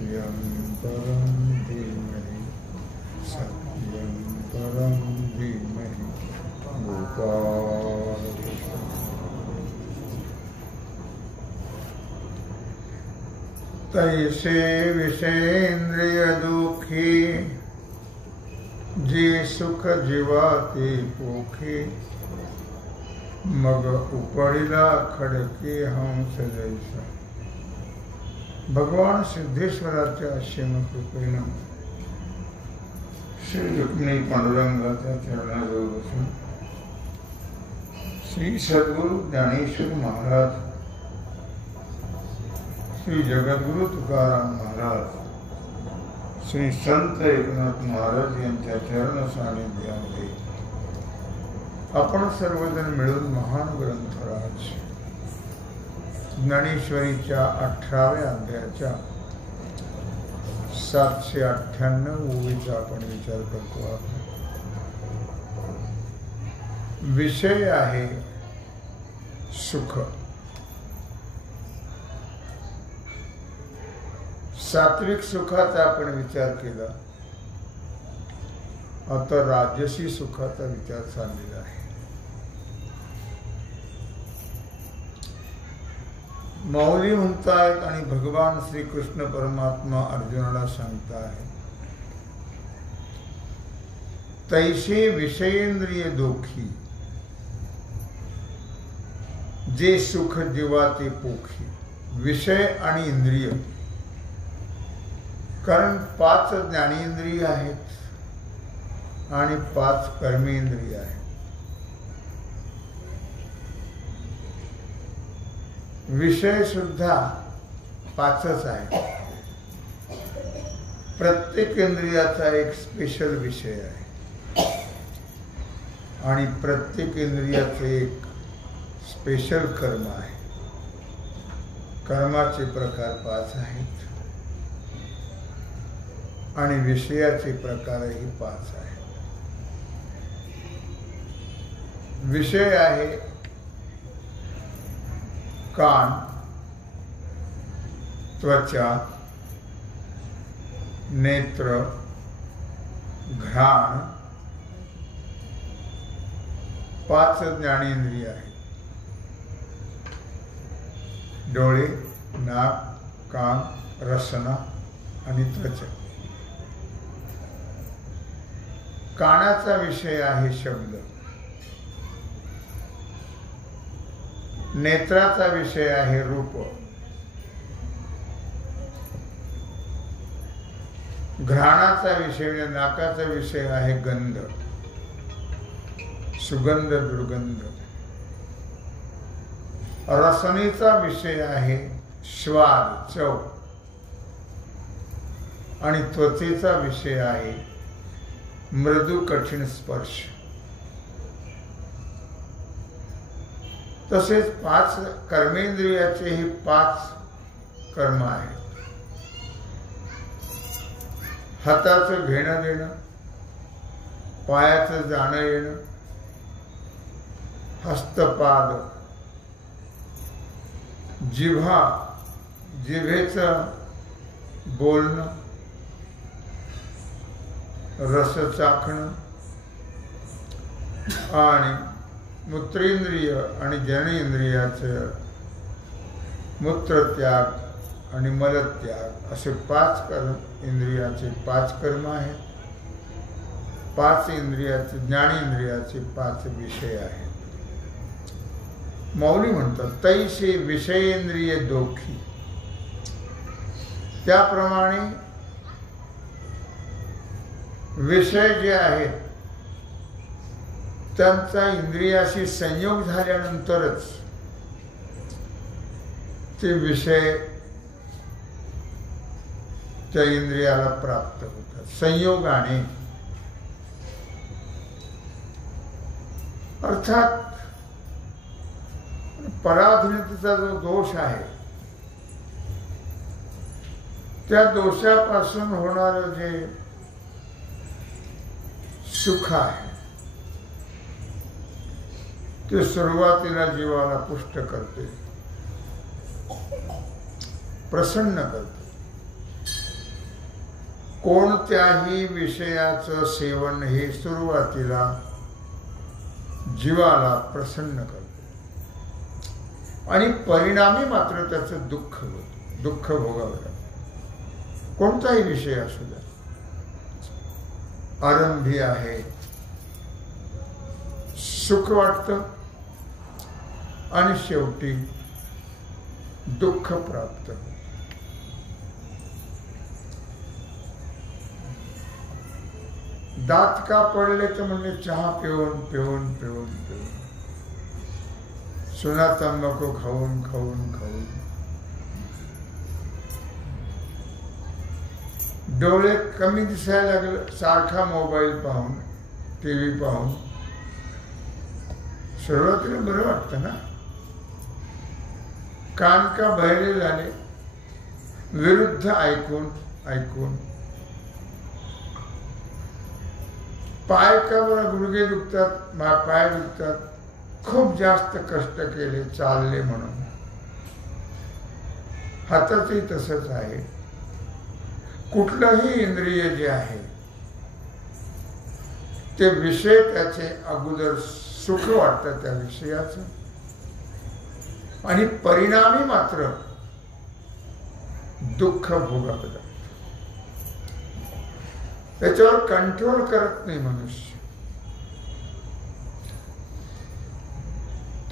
सत्यं परं धीमहि सत्यं परं धीमहि गोपाल तैसे विषेन्द्रिय दुखी जे सुख जीवाते पोखी मग उपडिला खडके हंस जैसा। भगवान सिद्धेश्वराच्या असीम कृपेनं श्री रुक्मिणी पांडुरंगाच्या चरणाजवळ बसून श्री सद्गुरु ज्ञानेश्वर महाराज, श्री जगद्गुरु तुकाराम महाराज, श्री संत एकनाथ महाराज यांच्या चरण सानिध्यामध्ये आपण सर्वजण मिळून महान ग्रंथराज ज्ञानेश्वरीच्या 18व्या अध्यायाच्या 798 ओळीचा आपण विचार करतो आहोत। विषय आहे सुख। सात्विक सुखाचा आपण विचार केला, आता राजसी सुखाचा विचार चाललेला आहे। माऊली म्हणतायत आणि भगवान श्री कृष्ण परमात्मा अर्जुनाला सांगताय, तैसे विषयेंद्रिय दोखी जे सुख जीवाते पोखी। विषय आणि इंद्रिय, कारण 5 ज्ञानेंद्रिय आहेत आणि 5 कर्मेंद्रिय आहेत। विषय सुद्धा 5च आहे। प्रत्येक इंद्रियाचा एक स्पेशल विषय आहे आणि प्रत्येक इंद्रियाचे एक स्पेशल कर्म आहे। कर्माचे प्रकार 5 आहेत आणि विषयाचे प्रकारही 5 आहेत। विषय आहे कान, त्वचा, नेत्र, घ्राण, 5 ज्ञानेंद्रिय आहेत। डोळे, नाक, कान, रसना आणि त्वचा। कानाचा विषय आहे शब्द, नेत्राचा विषय आहे रूप, घ्राणाचा विषय नाकाचा विषय आहे गंध, सुगंध दुर्गंध, रसनेचा विषय आहे स्वाद चव आणि त्वचेचा विषय आहे मृदू कठीण स्पर्श। तसेच 5 कर्मेंद्रियाचे हे 5 कर्म आहेत। हाताचं घेणं देणं, पायाचं जाणं येणं, हस्तपाद, जिव्हा, जिभेचं बोलणं, रस चाखणं आणि मूत्रेंद्रिय आणि जननेंद्रियाचं मूत्रत्याग आणि मलत्याग, असे 5 इंद्रियाचे 5 कर्म आहेत। 5 इंद्रियाचे ज्ञानेंद्रियाचे 5 विषय आहेत। माऊली म्हणतात, तैसे विषयेंद्रिय दोखी। त्याप्रमाणे विषय जे आहेत त्यांचा इंद्रियाशी संयोग झाल्यानंतरच ते विषय त्या इंद्रियाला प्राप्त होतात, संयोगाने। अर्थात पराधीनतेचा जो दोष आहे त्या दोषापासून होणारं जे सुख आहे ते सुरुवातीला जीवाला पुष्ट करते, प्रसन्न करते। कोणत्याही विषयाचं सेवन हे सुरुवातीला जीवाला प्रसन्न करते आणि परिणामी मात्र त्याचं दुःख भोगावं लागतं. कोणताही विषय असू द्या, आरंभी आहे, सुख वाटतं आणि शेवटी दुःख प्राप्त. दात का पडले तर म्हणजे चहा पिऊन पिऊन पिऊन पिऊन, सुना तंबाखू खाऊन खाऊन खाऊन, डोळे कमी दिसायला लागले सारखा मोबाईल पाहून, टीव्ही पाहून. सुरुवातीला बरं वाटतं ना. कान का बहिरे झाले विरुद्ध ऐकून ऐकून. पाय का बरं गुडघे दुखतात, पाय दुखतात, खूप जास्त कष्ट केले चालले म्हणून. हाताचंही तसंच आहे. कुठलंही इंद्रिय जे आहे ते विषय त्याचे अगोदर सुख वाटतं त्या विषयाचं आणि परिणामी मात्र दुःख भोगावं लागतं. त्याच्यावर कंट्रोल करत नाही मनुष्य.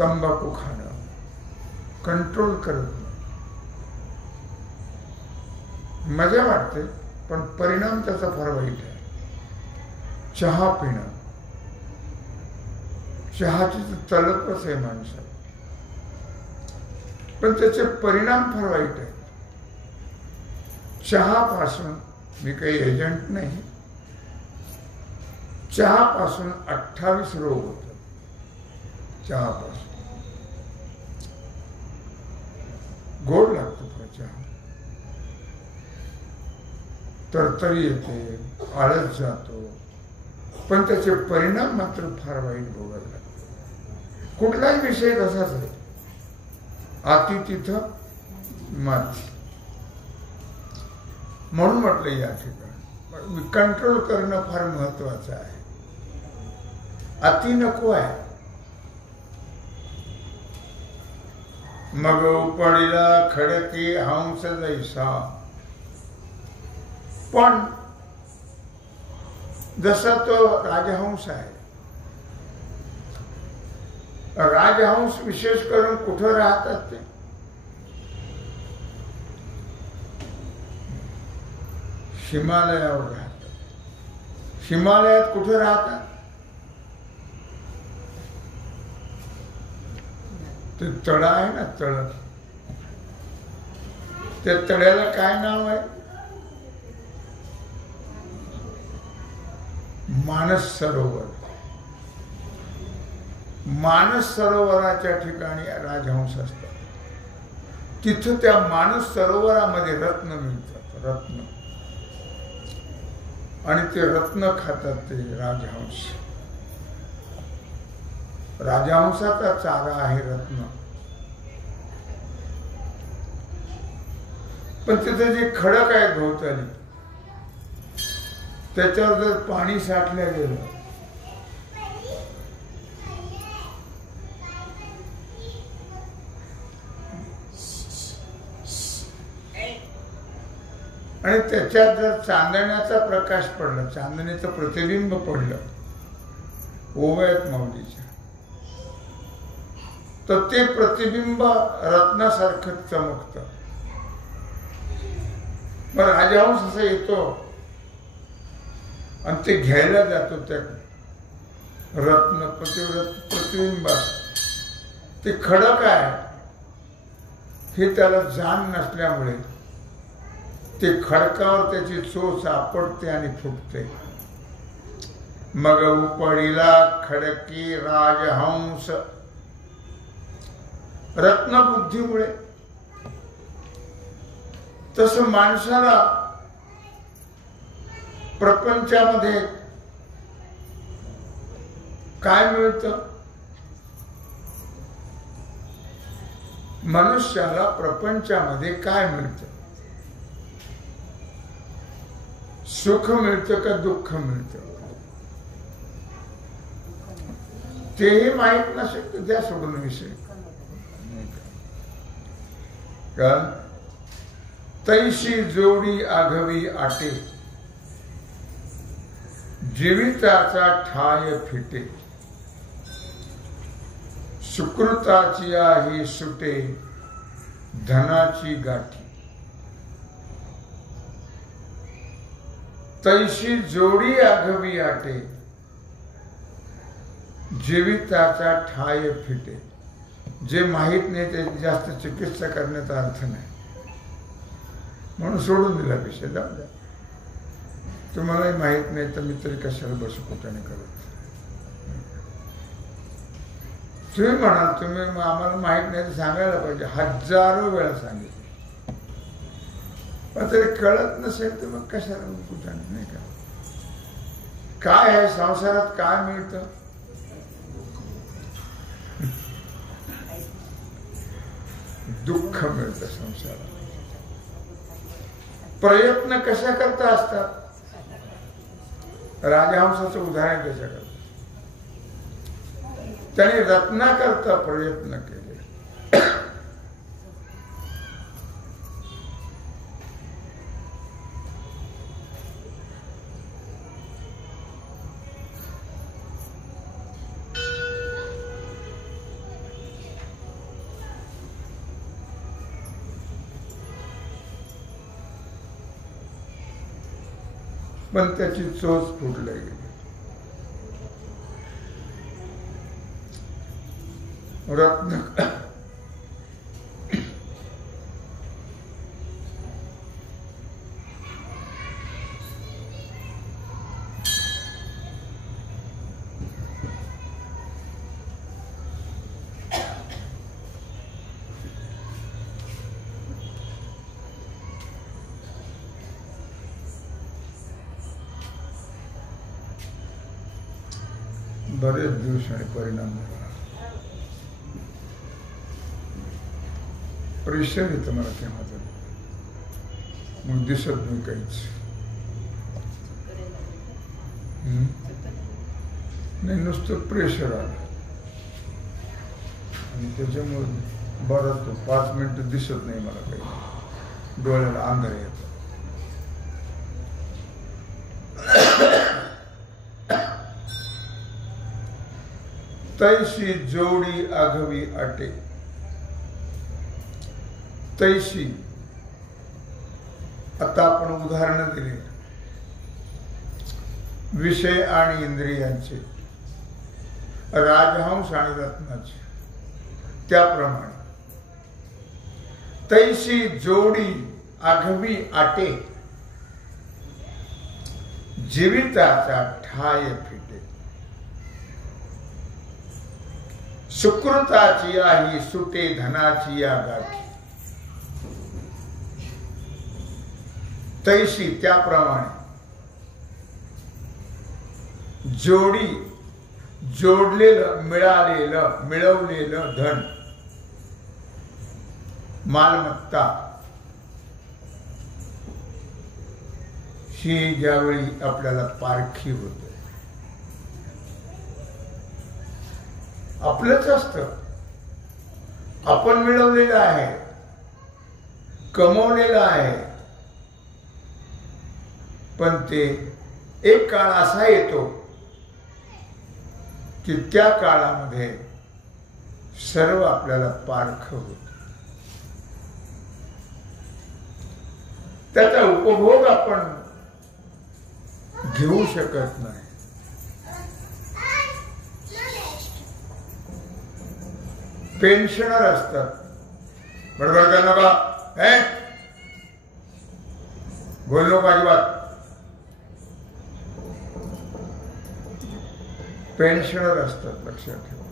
तंबाखू खाणं कंट्रोल करत नाही. मजा वाटते पण परिणाम त्याचा फार वाईट आहे. चहा पिणं, चहाची तलपच आहे माणसाला, पण त्याचे परिणाम फार वाईट आहे. चहापासून, मी काही एजंट नाही, चहापासून 28 रोग होतात. चहापासून गोड लागतो चहा, तरतरी येते, आळस जातो, पण त्याचे परिणाम मात्र फार वाईट भोगावे लागतात. कुठलाही विषय तसाच आहे. आती तिथं माती. म्हणून म्हटलं या ठिकाणी कंट्रोल करणं फार महत्वाचं आहे. अति नको आहे. मग उपडीला खडकी हंस जैसा. पण जसा तो राजहंस आहे, राजहंस विशेष करून कुठं राहतात ते हिमालयावर राहतात. हिमालयात कुठे राहतात ते तळ आहे ना, तळ. त्या तळ्याला काय नाव आहे? मानस सरोवर. मानस सरोवराच्या ठिकाणी राजहंस असतात. तिथं त्या मानस सरोवरामध्ये रत्न मिळतात, रत्न. आणि ते रत्न खातात ते राजहंस. राजहंसाचा चारा आहे रत्न. पण तिथे जे खडक आहे भोवताली, त्याच्यावर जर पाणी साठलं गेलं आणि त्याच्यात जर चांदण्याचा प्रकाश पडला, चांदण्याचं प्रतिबिंब पडलं ओव्यात माऊलीच्या, तर ते प्रतिबिंब रत्नासारखं चमकतं. मग राजहंस असं येतो आणि ते घ्यायला जातो त्या रत्न प्रतिबिंबात. ते खडक आहे हे त्याला जाण नसल्यामुळे ते खडकावर त्याची चोच आपटते आणि फुटते. मग उपडीला खडकी राजहंस. रत्नबुद्धीमुळे. तसं माणसाला प्रपंचामध्ये काय मिळतं? मनुष्याला प्रपंचामध्ये काय मिळतं? सुख मिळतं का दुःख मिळतं तेही माहित नसेल तर द्या सोडून विषय. का तैशी जोडी आघवी आटे जीविताचा ठाय फिटे सुकृताची ही सुटे धनाची गाठी. तैशी जोडी आघवी आटे जीविताचा ठाय फिटे. जे माहित नाही ते जास्त चिकित्सा करण्याचा अर्थ नाही म्हणून सोडून दिला विषय. जाऊ द्या तुम्हालाही माहित नाही तर मी तरी कशाला बसू कुठे करत. तुम्ही म्हणाल तुम्ही आम्हाला माहित नाही तर सांगायला पाहिजे. हजारो वेळा सांगितलं पण तरी कळत नसेल तर मग कशाला कुठे नाही का. काय आहे संसारात काय मिळतं दुःख मिळतं संसारात. प्रयत्न कशा करता असतात. राजहंसाचं उदाहरण त्याच्याकडे त्याने रत्नाकरता प्रयत्न केले. पण त्याची चोच फुटली गेली. रत्न बरेच दिवस आणि परिणाम झाला. प्रेशर येतं मला तेव्हा तर मग दिसत नाही काहीच. नाही नुसतं प्रेशर आलं आणि त्याच्यामुळे बरं तो 5 मिनिटं दिसत नाही मला काही. डोळ्याला अंधार येतो. तैशी जोडी आघवी आटे. तैशी आता आपण उदाहरण दिले विषय आणि इंद्रियांचे राजहंस आणि रत्नाचे. त्याप्रमाणे तैशी जोडी आघवी आटे जीविताचा ठाय फिटे सुकृताची ही सुटे धनाची या गाठी. तैशी त्याप्रमाणे जोडी जोडलेलं मिळालेलं मिळवलेलं धन मालमत्ता ही ज्यावेळी आपल्याला पारखी होते आपलंच असतं. आपण मिळवलेलं आहे कमवलेलं आहे. पण ते एक काळ असा येतो की त्या काळामध्ये सर्व आपल्याला पारख होत. त्याचा उपभोग आपण घेऊ शकत नाही. पेन्शनर असतात. बरोबर का नका बोल नको अजिबात. पेन्शनर असतात लक्षात ठेवा.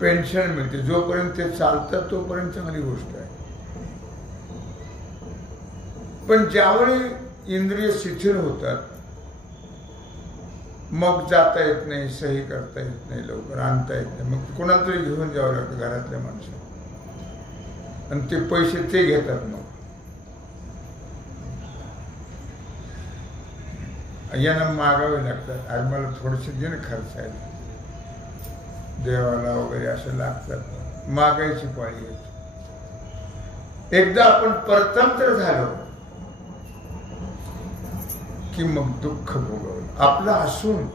पेन्शन मिळते जोपर्यंत ते चालतात तोपर्यंत चांगली गोष्ट आहे. पण ज्यावेळी इंद्रिय शिथिल होतात मग जाता येत नाही सही करता येत नाही लवकर आणता येत नाही. मग कोणाला तरी घेऊन जावं लागतं घरातल्या माणसाला आणि ते पैसे ते घेतात. मग यांना मागावे लागतात. आज मला थोडेसे दिन खर्च आहे, देवाला वगैरे असं लागतात, मागायची पाळी येते. एकदा आपण परतंत्र झालो की मग दुःख भोगवलं. आपलं असून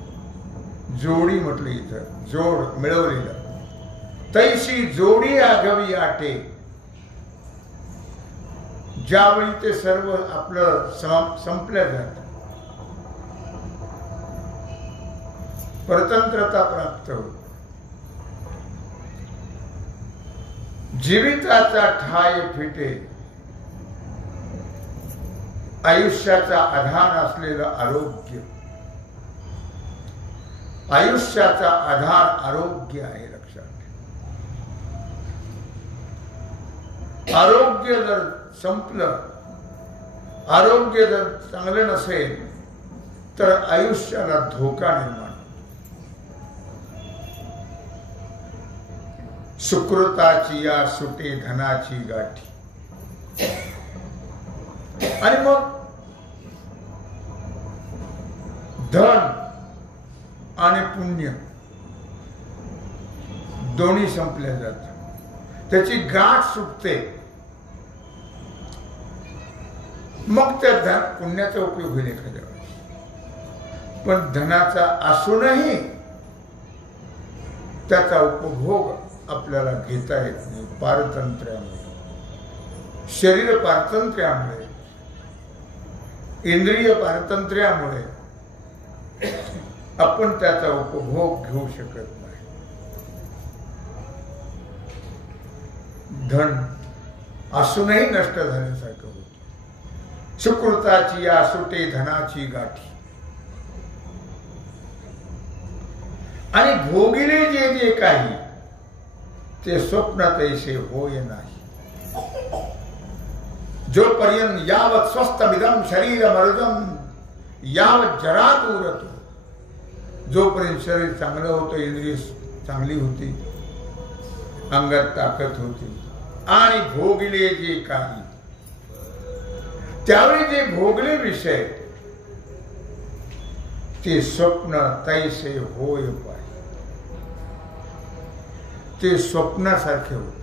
जोडी म्हटलं इथं, जोड मिळवलेलं. तैशी जोडी आघवी आटे, ज्यावेळी ते सर्व आपलं संपलं जात, परतंत्रता प्राप्त होत. जीविताचा ठाय फिटे, आयुष्याचा आधार असलेलं आरोग्य. आयुष्याचा आधार आरोग्य आहे, लक्षात. आरोग्य जर संपलं, आरोग्य जर चांगलं नसेल तर आयुष्याला धोका निर्माण. सुकृताची या सुटे धनाची गाठी. आणि मग धन आणि पुण्य दोन्ही संपल्या जातात, त्याची गाठ सुटते. मग त्या पुण्याचा उपयोग होईल एखाद्या वेळेस. पण धनाचा असूनही त्याचा उपभोग आपल्याला घेता येत नाही. पारतंत्र्यामुळे, शरीर पारतंत्र्यामुळे, इंद्रिय पारतंत्र्यामुळे आपण त्याचा उपभोग घेऊ शकत नाही. धन असूनही नष्ट झाल्यासारखं होतं. सुकृताची या सुटे धनाची गाठी. आणि भोगिले जे जे काही ते स्वप्न तैसे होय नाही. जोपर्यंत यावत स्वस्थमिदं शरीरमर्दं यावत जरात उरतो, जोपर्यंत शरीर चांगलं होतं, इंद्रिय चांगली होती, अंगात ताकद होती, आणि भोगले जे काही, त्यावेळी जे भोगले विषय ते स्वप्न तैसे होय पाय. ते स्वप्नासारखे होत.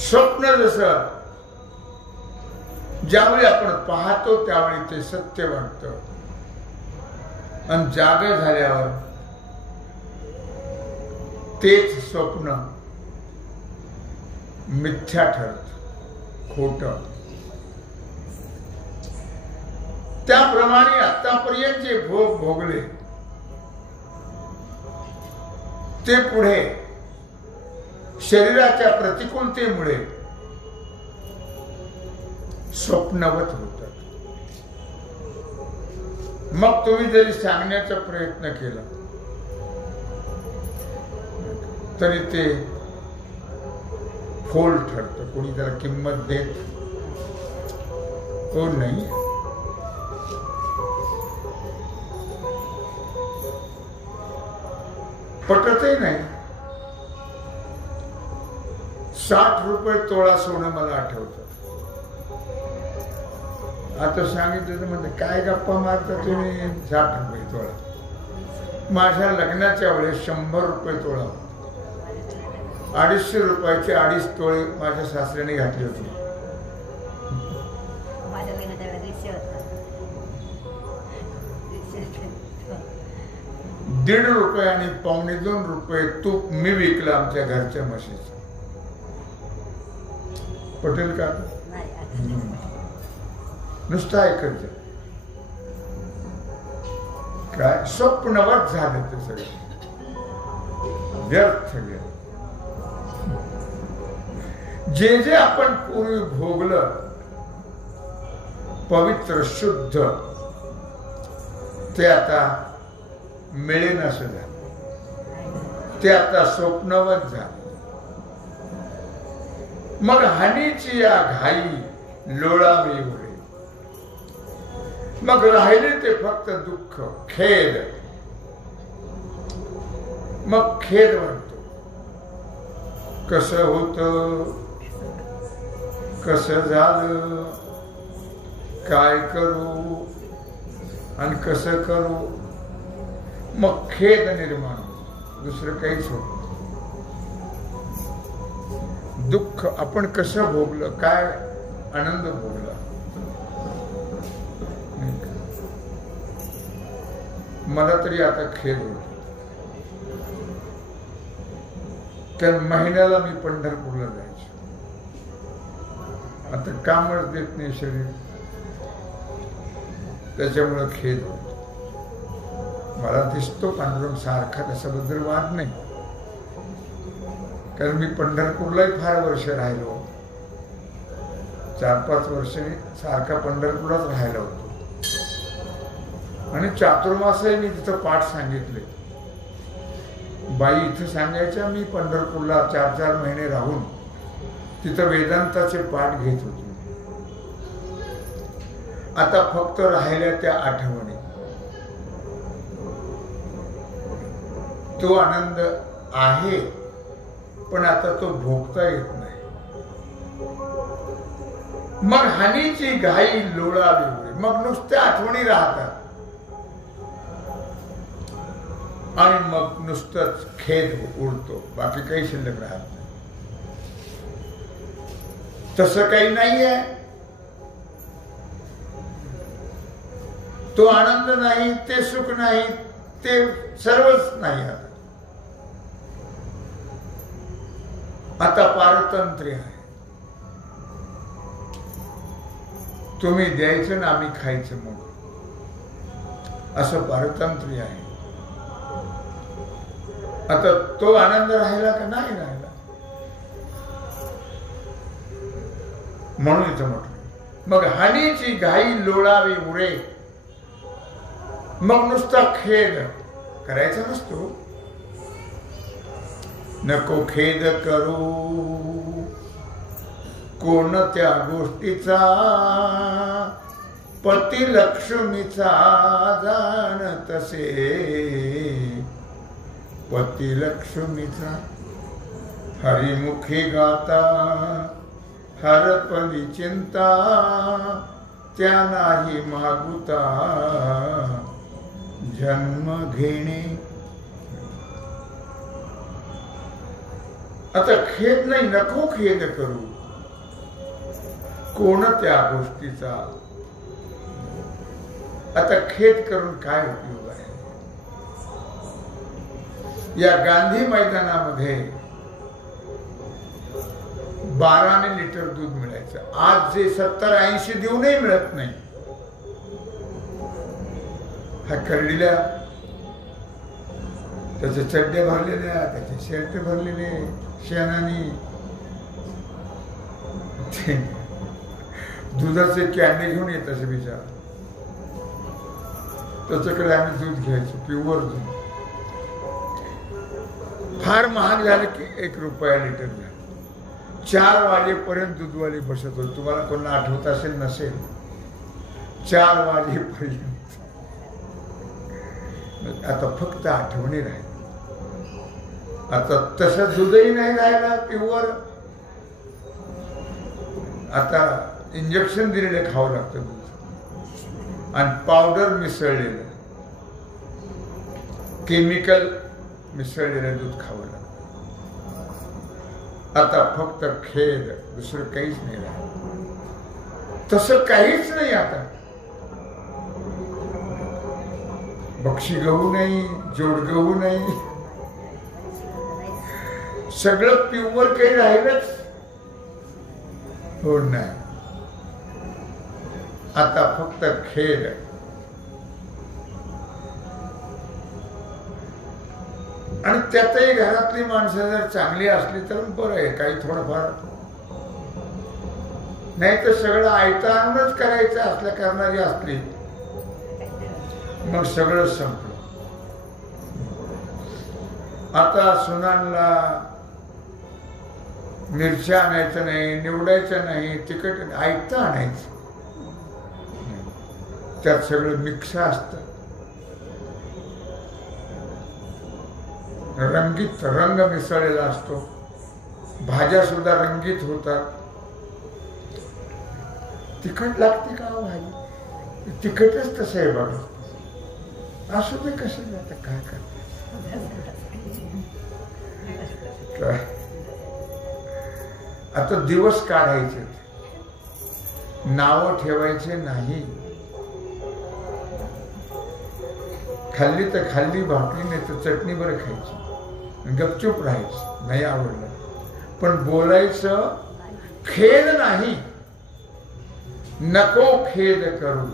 स्वप्न जसं ज्यावेळी आपण पाहतो त्यावेळी ते सत्य वाटतं, आणि जागे झाल्यावर तेच स्वप्न मिथ्या ठरत, खोट. त्याप्रमाणे आतापर्यंत जे भोग भोगले ते पुढे शरीराच्या प्रतिकूलतेमुळे स्वप्नवत होतात. मग तुम्ही जरी सांगण्याचा प्रयत्न केला तरी ते फोल ठरतं. कोणी त्याला किंमत देत कोण नाही. पटतही नाही. 60 रुपये तोळा सोनं मला आठवतं. आता सांगितलं तर म्हणते काय गप्पा मारता तुम्ही, 60 रुपये तोळा. माझ्या लग्नाच्या वेळेस 100 रुपये तोळा, 250 रुपयाचे 2.5 तोळे माझ्या सासऱ्याने घातले होते. ₹1.5 आणि ₹2.25 तूप मी विकलं आमच्या घरच्या म्हशीचं. पटेल का? नुसतं ऐकत जा. काय स्वप्नवत झालं ते सगळं, व्यर्थ गेलं. जे जे आपण पूर्वी भोगलं पवित्र शुद्ध, ते आता मिळेन असं झालं. ते आता स्वप्नवत झालं. मग हानीची या घाई लोळावी उरे. मग राहिले ते फक्त दुःख, खेद. मग खेद वाटतो. कसं होतं, कसं झालं, काय करू आणि कसं करू, मग खेद निर्माण होतो, दुसरं काहीच होत नाही. दुःख आपण कसं भोगलं, काय आनंद भोगला, मला तरी आता खेद होतो. तर महिन्याला मी पंढरपूरला जायचो, आता कामच देत नाही शरीर, त्याच्यामुळे खेद होतो. मला दिसतो पांडुरंग सारखा, त्याच्याबद्दल वाद नाही, कारण मी पंढरपूरलाही फार वर्ष राहिलो, 4-5 वर्ष सारखा पंढरपूरलाच राहिला होतो. आणि चातुर्मासही मी तिथं पाठ सांगितले. बाई इथं सांगायच्या, मी पंढरपूरला 4-4 महिने राहून तिथं वेदांताचे पाठ घेत होते. आता फक्त राहिल्या त्या आठवणी, तो आनंद आहे पण आता तो भोगता येत नाही. मग हानीची घाई लोळावी, मग नुसत्या आठवणी राहतात आणि मग नुसतंच खेद उरतो, बाकी काही शिल्लक राहत नाही. तसं काही नाही आहे. तो आनंद नाही, ते सुख नाही, ते सर्वच नाही. आता पारतंत्र्य आहे. तुम्ही द्यायचं ना आम्ही खायचं, मग असं पारतंत्र्य आहे. आता तो आनंद राहिला का नाही राहिला, म्हणून इथं म्हटलं मग हानीची घाई लोळावी उरे, मग नुसता खेद करायचा नसतो. नको खेद करू कोणत्या गोष्टीचा, पती लक्ष्मीचा जाण तसे, पती लक्ष्मीचा हरिमुखी गाता, हरपली चिंता त्या नाही मागुता, जन्म घेणे. आता खेद नाही, नको खेद करू कोणत्या गोष्टीचा. आता खेद करून काय उपयोग आहे. या गांधी मैदानामध्ये 12 लिटर दूध मिळायचं, आज जे 70-80 देऊनही मिळत नाही. हा करडीला त्याचे चड्डे भरलेल्या, त्याचे शर्ट भरलेले शेणाने, दुधाचे कॅन्डे घेऊन येत असे बिचारा. त्याच्याकडे आम्ही दूध घ्यायचो, प्युअर दूध. फार महाग झालं की 1 रुपया लिटर घ्या. 4 वाजेपर्यंत दूधवाली बसत होती. तुम्हाला कोणाला आठवत असेल नसेल, 4 वाजेपर्यंत. आता फक्त आठवणी राहील. आता तसं दूधही नाही राहिला प्युअर. आता इंजेक्शन दिलेले खावं लागतं दूध, आणि पावडर मिसळलेलं, केमिकल मिसळलेलं दूध खावं लागतं. आता फक्त खेद, दुसरं काहीच नाही राहिलं. तसं काहीच नाही. आता बक्षी गहू नाही, जोड गहू नाही, सगळं प्युअर काही राहिलंच हो नाही. आता फक्त खेद. आणि त्यातही घरातली माणसं जर चांगली असली तर बरं आहे, काही थोडंफार. नाही तर सगळं आयतानच करायचं असल्या करणारी असली मग सगळं संपलं. आता सुनांना मिरच्या आणायचं नाही, निवडायचं नाही, तिखट ऐकतं आणायचं. त्यात सगळं मिक्स असतं. रंगीत रंग मिसळलेला असतो. भाज्या सुद्धा रंगीत होतात. तिखट लागते का भाजी? तिखटच तसं आहे बघा. असू दे कसं आता काय करते. आता दिवस काढायचे, नाव ठेवायचे नाही. खाल्ली तर खाल्ली, भाकरी नाही तर चटणी बरं खायची, गपचूप राहायचं. नाही आवडलं पण बोलायचं, खेद नाही, नको खेद करू.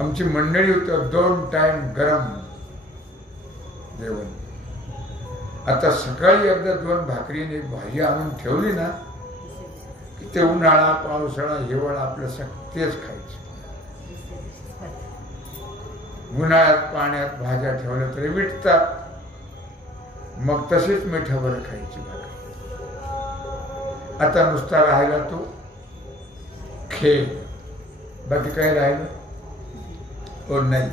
आमची मंडळी होती, 2 टाइम गरम जेवण. आता सकाळी एकदा 2 भाकरी आणि भाजी आणून ठेवली ना की ते उन्हाळा, पावसाळा, हिवाळा आपलं तेच खायचं. उन्हाळ्यात पाण्यात भाज्या ठेवल्या तरी विटतात, मग तसेच मिठावर खायची भाकरी. आता नुसता राहिला तो खेळ, बाकी काय राहिलं हो नाही.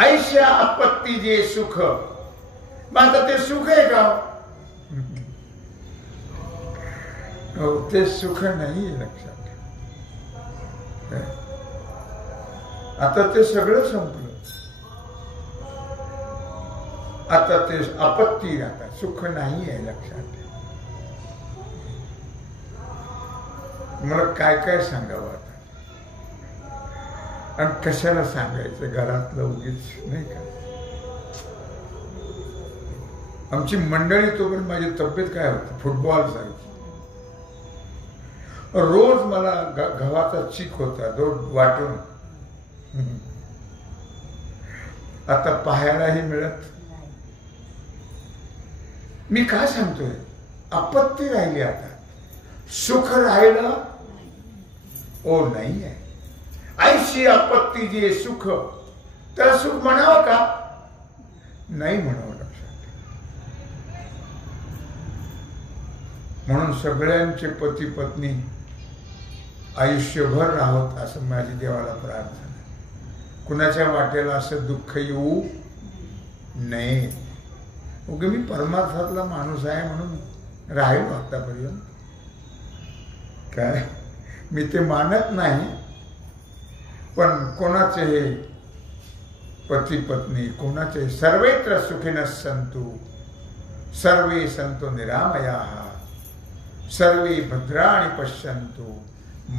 ऐशा आपत्ती जे सुख, मग आता ते सुख आहे का? हो, ते सुख नाही लक्षात. आता ते सगळं संपलं. आता ते आपत्ती, आता सुख नाही आहे लक्षात. मला काय काय सांगावं आता, आणि कशाला सांगायचं, घरातलं उगीच नाही का. आमची मंडळी तोपर्यंत माझी तब्येत काय होती, फुटबॉल जायची. रोज मला गव्हाचा चीक होता, रोज वाटून. आता पाहायलाही मिळत. मी काय सांगतोय, आपत्ती राहिली, आता सुख राहिलं ओ नाही आहे. ऐशी आपत्ती जे सुख, तर सुख म्हणावं का? नाही म्हणावं लक्षात. म्हणून सगळ्यांचे पती पत्नी आयुष्यभर राहोत असं माझी देवाला प्रार्थना. कुणाच्या वाटेला असं दुःख येऊ नये. उगे मी परमार्थातला माणूस आहे म्हणून राहिलो आतापर्यंत. काय मी ते मानत नाही, पण कोणाचे पती पत्नी, कोणाचे सर्वत्र सुखिनः सन्तु, सर्वे सन्तु निरामयाः, सर्वे भद्राणि पश्यन्तु,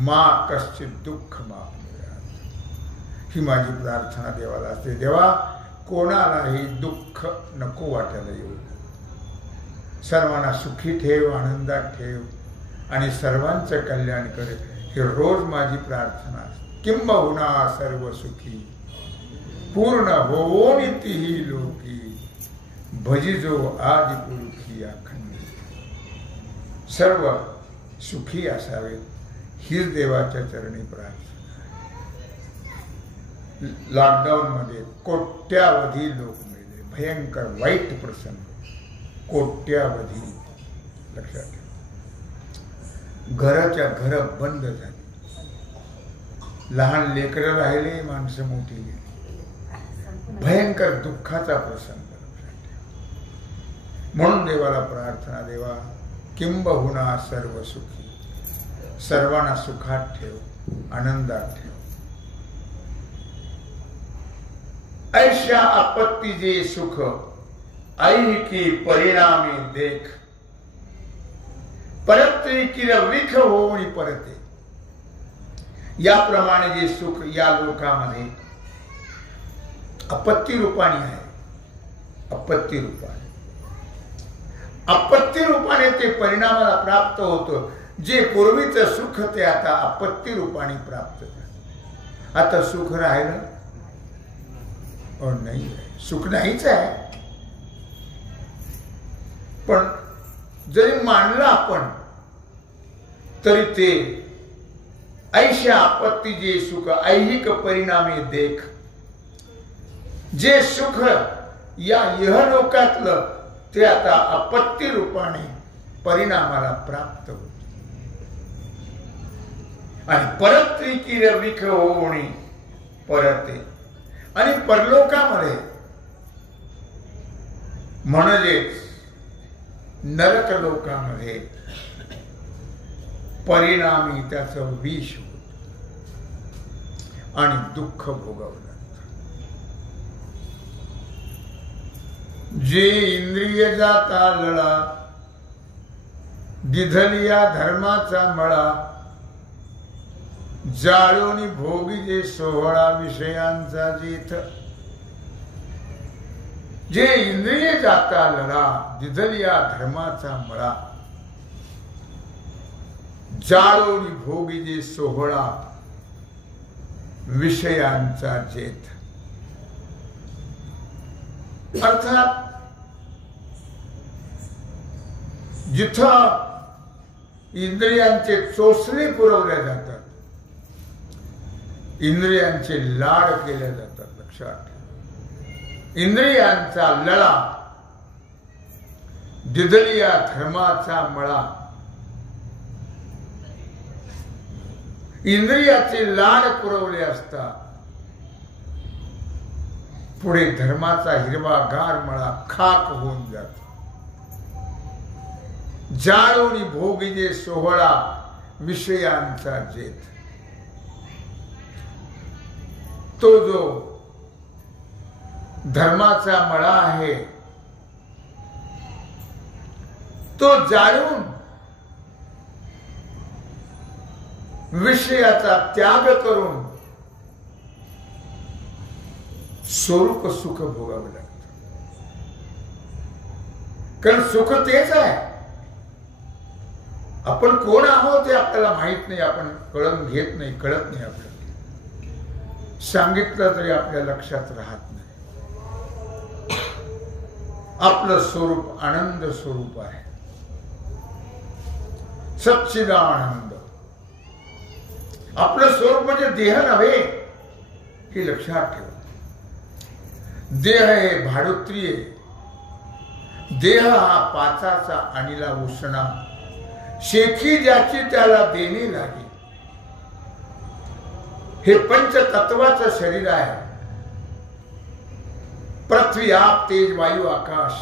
मा कश्चित् दुःखमाप्नुयात्. ही माझी प्रार्थना देवाला असते. देवा, कोणालाही दुःख नको वाटायला येऊ. सर्वांना सुखी ठेव, आनंदात ठेव आणि सर्वांचं कल्याण कर. ही रोज माझी प्रार्थना. किंबहुना सर्व सुखी पूर्ण होवोनितीही लोकी, भजिजो आदि पुरुषी अखंडी. सर्व सुखी असावे हीच देवाच्या चरणी प्रार्थना. लॉकडाऊन मध्ये कोट्यावधी लोक मेले, भयंकर वाईट प्रसंग, कोट्यावधी. लक्षात ठेवा, घराच्या घर बंद झाली, लहान लेकरं राहिले, माणसं मोठी गेली. भयंकर दुःखाचा प्रसंग. म्हणून देवाला प्रार्थना, देवा किंबहुना सर्व सुखी, सर्वांना सुखात ठेव, आनंदात ठेव. ऐशा आपत्ती जे सुख, ऐहिकी परिणामी देख, परत्वे किर विख होऊन परते. याप्रमाणे जे सुख या लोकामध्ये आपत्ती रूपाने आहे, आपत्ती रूपाने, आपत्ती रूपाने ते परिणामाला प्राप्त होतं. जे पूर्वीचं सुख ते आता आपत्ती रूपाने प्राप्त झालं. आता सुख राहिलं नाही, सुख नाहीच आहे. पण जरी मानलं आपण तरी ते ऐशा आपत्ती जे सुख, ऐहिक परिणामी देख. जे सुख या इहलोकातलं ते आता आपत्ती रूपाने परिणामाला प्राप्त होत. आणि परत्वी किर विख होणी परते. आणि परलोकामध्ये म्हणजेच नरक लोकामध्ये परिणामी त्याचं विष होत आणि दुःख भोगावं लागतं. जे इंद्रिय जाता लळा, दिधलिया धर्माचा मळा, जाळून भोगी जे सोहळा विषयांचा जेथ. जे इंद्रिय जाता लळा, दिधलिया धर्माचा मळा, जाळून भोगी जे सोहळा विषयांचा जेथ. अर्थात जिथं इंद्रियांचे चोचले पुरवल्या जातात, इंद्रियांचे लाड केले जातात. लक्षात ठेवा, इंद्रियांचा लळा, दिधलिया धर्माचा मळा. इंद्रियाचे लाड पुरवले असता पुढे धर्माचा हिरवागार मळा खाक होऊन जातो. जाळोनी भोगी जे सोहळा विषयांचा जेथ. तो जो धर्माचा मळा आहे तो जाळून विषयाचा त्याग करून स्वरूप सुख भोगावं लागतं. कारण सुख तेच आहे. आपण कोण आहोत हे आपल्याला माहित नाही, आपण कळून घेत नाही, कळत नाही. आपल्याला सांगितलं तरी आपल्या लक्षात राहत नाही. आपलं स्वरूप आनंद स्वरूप आहे, सच्चिदानंद. आपलं स्वरूप म्हणजे देह नव्हे हे लक्षात ठेवा. देह हे भाडोत्रीय, देह हा पाचाचा अनिला उष्णा, शेखी ज्याची त्याला देणे लागे. हे पंचतत्वाचं शरीर आहे. पृथ्वी, आप, तेज, वायू, आकाश.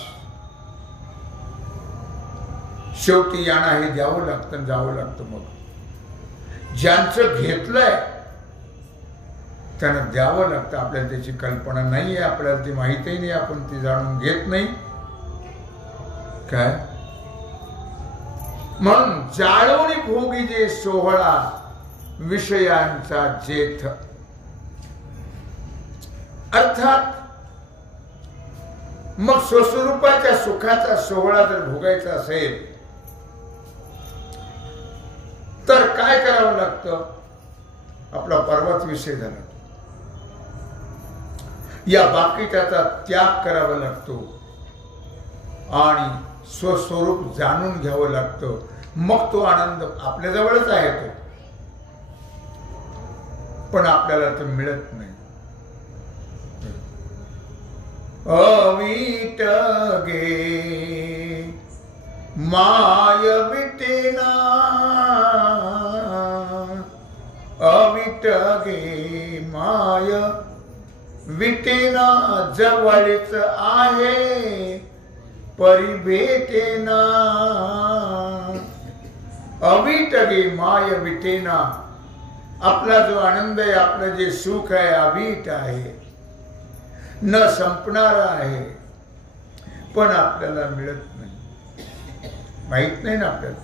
शेवटी यांना हे द्यावं लागतं, जावं लागतं. मग ज्यांचं घेतलंय त्यांना द्यावं लागतं. आपल्याला त्याची कल्पना नाही आहे, आपल्याला ती माहितीही नाही, आपण ती जाणून घेत नाही. काय म्हणून जाळोनी भोगी जे सोहळा विषयांचा जेथ. अर्थात मग स्वस्वरूपाच्या सुखाचा सोहळा जर भोगायचा असेल तर काय करावं लागतं? आपला पर्वत विषय झाला, या बाकीच्याचा त्याग करावा लागतो आणि स्वस्वरूप जाणून घ्यावं लागतं. मग तो आनंद आपल्या जवळच आहे तो, पण आपल्याला तो मिळत नाही. अवीट गे माय विटेना, अवीट गे माय विटेना, जवळच आहे परी भेटेना. अवीट गे माय विटेना. आपला जो आनंद आहे, आपलं जे सुख आहे, अवीट आहे, न संपणारा आहे, पण आपल्याला मिळत नाही. माहित नाही ना आपल्याला.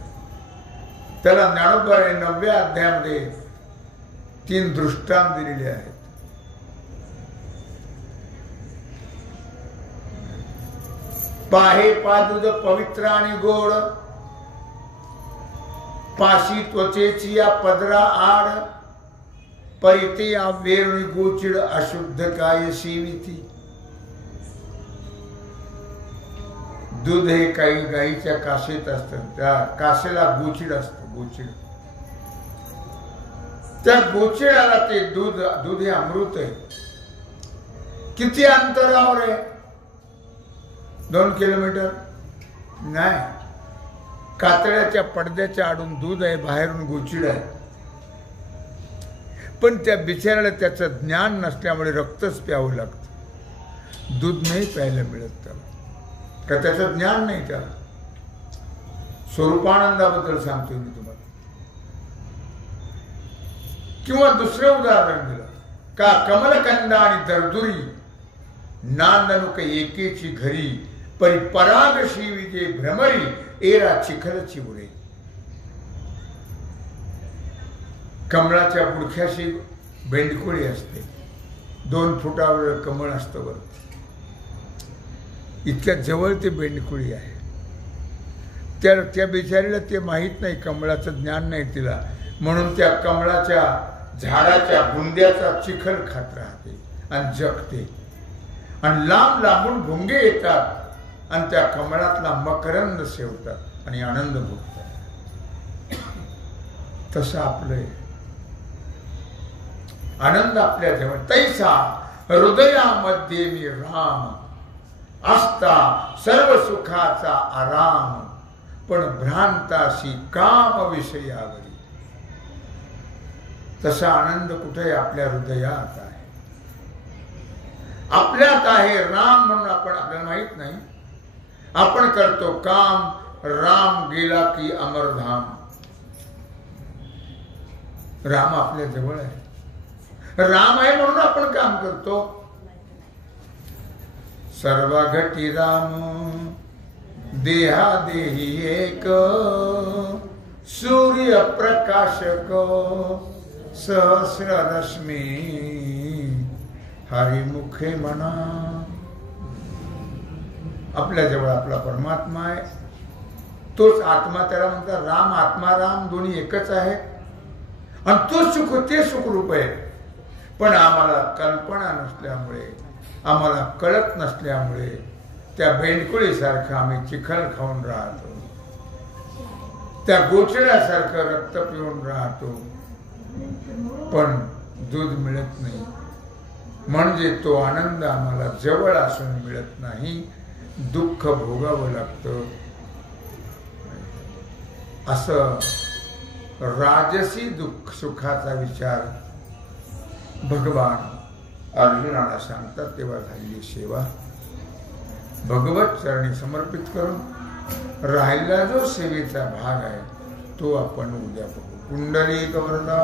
त्याला ज्ञानोबाने 9व्या अध्यायामध्ये 3 दृष्टांत दिलेले आहेत. पाहे पादुद पवित्र आणि गोड, पाशी त्वचेची या पदरा आड, परिते या वेरुणी गोचिड अशुद्ध काय सेविती. दूध हे काही गाईच्या काशेत असतं, त्या काशेला गोचिड असतं. गोचिड, त्या गोचिडाला ते दूध, दूध हे अमृत आहे. किती अंतरावर आहे? 2 किलोमीटर नाही. कातळ्याच्या पडद्याच्या आडून दूध आहे, बाहेरून गोचिड आहे. पण त्या बिचाऱ्याला त्याचं ज्ञान नसल्यामुळे रक्तच प्यावं लागतं. दूध नाही प्यायला मिळत त्याला, का त्याचं ज्ञान नाही. त्याला स्वरूपानंदाबद्दल सांगतोय मी तुम्हाला. किंवा दुसरं उदाहरण दिलं का कमलकंदा आणि दरदुरी नांदनुक एकेची घरी परी पराग शिविजे भ्रमरी एरा चिखलची उरे. कमळाच्या बुडख्याशी बेंडकुळी असते, 2 फुटावर कमळ असतं वरती. इतक्या जवळ ते बेंडकुळी आहे. त्या बिचारीला ते माहीत नाही, कमळाचं ज्ञान नाही तिला, म्हणून त्या कमळाच्या झाडाच्या बुंद्याचा चिखल खात राहते आणि जगते. आणि लांब लांबून भुंगे येतात आणि त्या कमळातला मकरंद सेवतात आणि आनंद भोगतात. तसं आपलं आनंद आपल्या जवळ. तैसा हृदयामध्ये मी राम असता सर्व सुखाचा आराम, पण भ्रांताशी काम विषयावरी. तसा आनंद कुठे आपल्या हृदयात आहे, आपल्यात आहे. राम म्हणून आपण आपल्याला माहित नाही, आपण करतो काम. राम गेला की अमरधाम. राम आपल्या जवळ आहे, राम आहे म्हणून आपण काम करतो. सर्व घटी राम देहा देही एक, सूर्य प्रकाशक सहस्र रश्मी हरिमुखे म्हणा. आपल्या जवळ आपला परमात्मा आहे, तोच आत्मा. त्याला म्हणतात राम आत्मा राम दोन्ही एकच आहे. आणि तो सुख ते सुखरूप आहे. पण आम्हाला कल्पना नसल्यामुळे, आम्हाला कळत नसल्यामुळे त्या बेंडकुळीसारखं आम्ही चिखल खाऊन राहतो, त्या गोचड्यासारखं रक्त पिऊन राहतो, पण दूध मिळत नाही. म्हणजे तो आनंद आम्हाला जवळ असून मिळत नाही, दुःख भोगावं लागतं. असं राजसी दुःख सुखाचा विचार भगवान अर्जुनाला सांगतात. तेव्हा झालेली सेवा भगवत चरणी समर्पित करून राहिला जो सेवेचा भाग आहे तो आपण उद्या बघू. पुंडलिक वरदा